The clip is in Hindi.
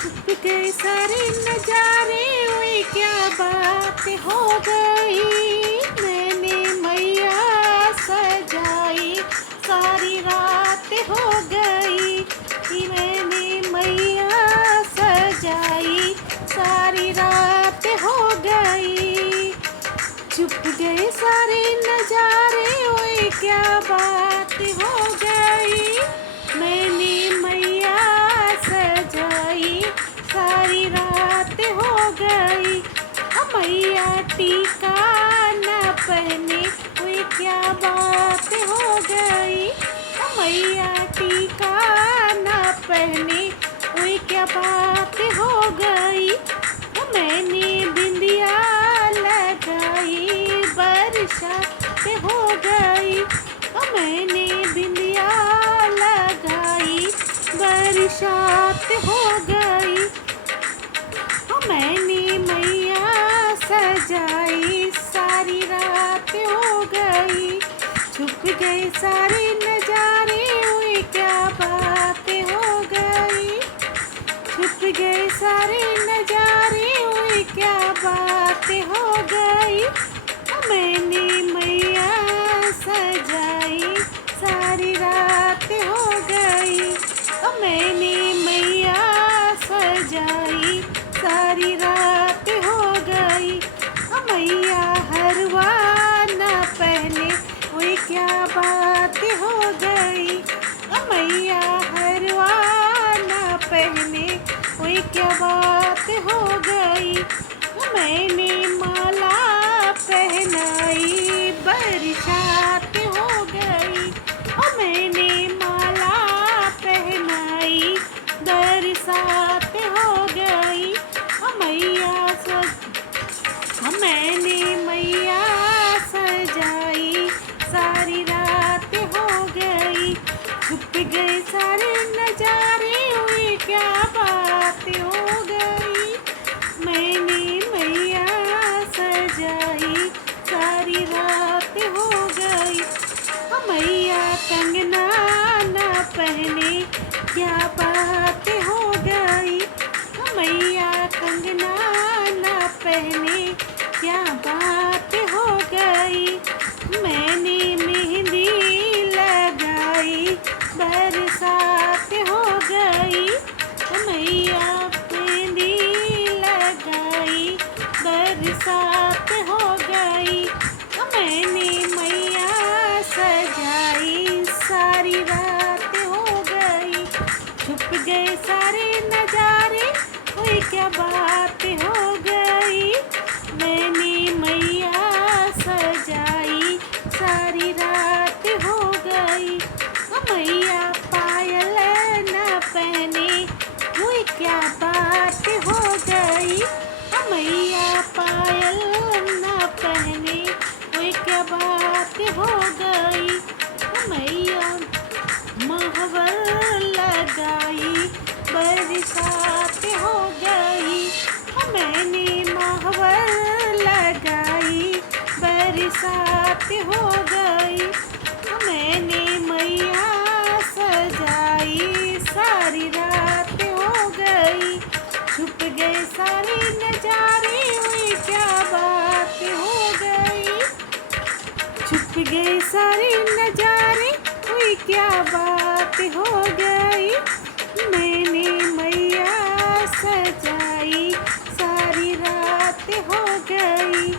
छुप गए सारे नजारे, ओए क्या बात हो गई। मैंने मैया सजाई, सारी रात हो गई कि मैंने मैया सजाई, सारी रात हो गई। छुप गए सारे नजारे, ओए क्या बात हो गई। मैंने मैया सजाई, सारी रात हो गई। मैया टीका न पहने, ओए क्या बात हो गई। मैया टीका न पहने, ओए क्या बात हो गई। मैंने बिंदिया लगाई, बरसात हो गई। मैंने बिंदिया लगाई, बरसात हो गई। मैंने मैया सजाई, सारी रात हो गई। छुप गए सारे नजारे, ओए क्या बात हो गई। छुप गए सारे नजारे, ओए क्या बात हो गई। मैंने मैया सजाई, सारी रात हो गई। मैंने मैया सजाई, सारी रात हो गई। मैया हरवा न पहने, ओए क्या बात हो गई। मैया हरवा न पहने, ओए क्या बात हो गई। मैंने माला पहनाई, बरसात हो गई। मैंने माला पहनाई, बरसात हो गई। मैया मैंने मैया सजाई, सारी रात हो गई। छुप गए सारे नजारे, ओए क्या बात हो गई। मैंने मैया सजाई, सारी रात हो गई। मैया कंगना न पहने, क्या बात हो गई। मैया कंगना न पहने, क्या बात हो गई। मैंने मेहंदी लगाई, बरसात हो गई। मैया मेहंदी लगाई, बरसात हो गई। मैंने मैया सजाई, सारी रात हो गई। छुप गए सारे नजारे, ओए क्या बात हो गई। मैंने मैया सजाई, सारी रात हो गई। मैया पायल न पहने, ओए क्या बात हो गई। मैया पायल न पहने, ओए क्या बात हो गई। मैया महावर लगाई, बरसात हो गई। मैंने महावर लगाई, बरसात हो गई। मैंने मैया सजाई, सारी रात हो गई। छुप गए सारे नजारे, ओए क्या बात हो गई। छुप गए सारे नजारे, ओए क्या बात हो गई। मैंने मैया सजाई, सारी रात हो गई।